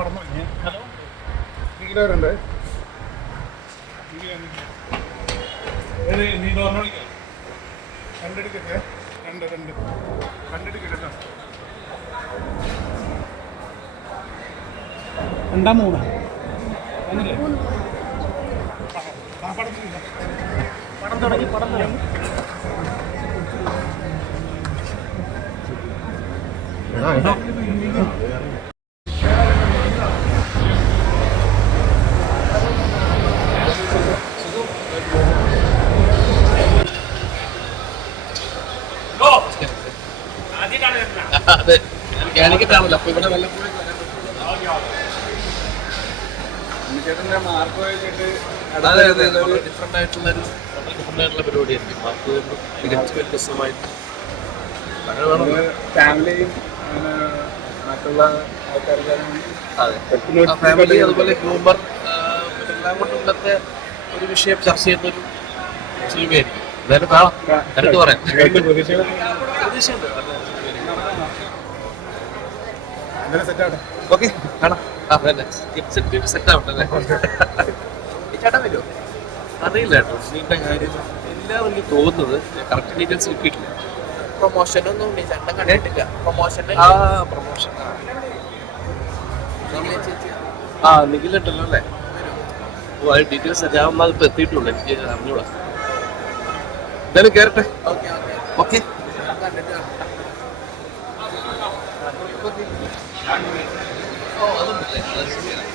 പടം ഹലോ? നീലവരുണ്ട് നീ വിളിക്കാം രണ്ടെടുക്കട്ടെ രണ്ട് രണ്ട്. രണ്ടെടുക്കട്ടെ കേട്ടോ. രണ്ടാ മൂന്ന്? ഒന്നില്ലേ? ആ പടം തുടങ്ങി. പടം തുടങ്ങി. പടം തുടങ്ങി അതെ കാലിക്കറ്റാണല്ലോ അപ്പൊ ഇവിടെ വല്ലപ്പോഴും അതെ അതെ ഡിഫറെന്റ് ആയിട്ടുള്ള ഒരു ഡിഫറെന്റ് ആയിട്ടുള്ള പരിപാടിയായിരിക്കും മാർക്ക് മികച്ച വ്യത്യസ്തമായിട്ട് അങ്ങനെ വേണം ഫാമിലിയും മറ്റുള്ള ആൾക്കാർക്കാരും ഫാമിലി അതുപോലെ ഹ്യൂമർ എല്ലാം കൊണ്ടും ഇന്നത്തെ ഒരു വിഷയം ചർച്ച ചെയ്യുന്ന ഒരു സിനിമയായിരിക്കും എന്തായാലും കാണാം കണ്ടിട്ട് പറയാം പ്രതീക്ഷയുണ്ട് ഓക്കെ കാണാം. ചേട്ടൻ വരുമോ അറിയില്ല കേട്ടോ. നീണ്ട കാര്യം. എല്ലാം എനിക്ക് തോന്നുന്നത് കറക്റ്റ് ഡീറ്റെയിൽസ് കിട്ടിയിട്ടില്ല. പ്രൊമോഷനൊന്നും ചേട്ടൻ കണ്ടിട്ടില്ല. പ്രൊമോഷൻ ആ പ്രൊമോഷൻ ആ. നിഖിലുണ്ടല്ലോ അല്ലേ? ഓ അത് ഡീറ്റെയിൽസ് ഞാൻ ഒന്നും അതിപ്പോൾ എത്തിയിട്ടുള്ളൂ. എനിക്ക് അറിഞ്ഞൂടാ. എന്തായാലും കയറട്ടെ ഓക്കെ ഓക്കെ ഓക്കെ കണ്ടിട്ട് ഓ അതുണ്ടല്ലേ അത് ശരിയാണ്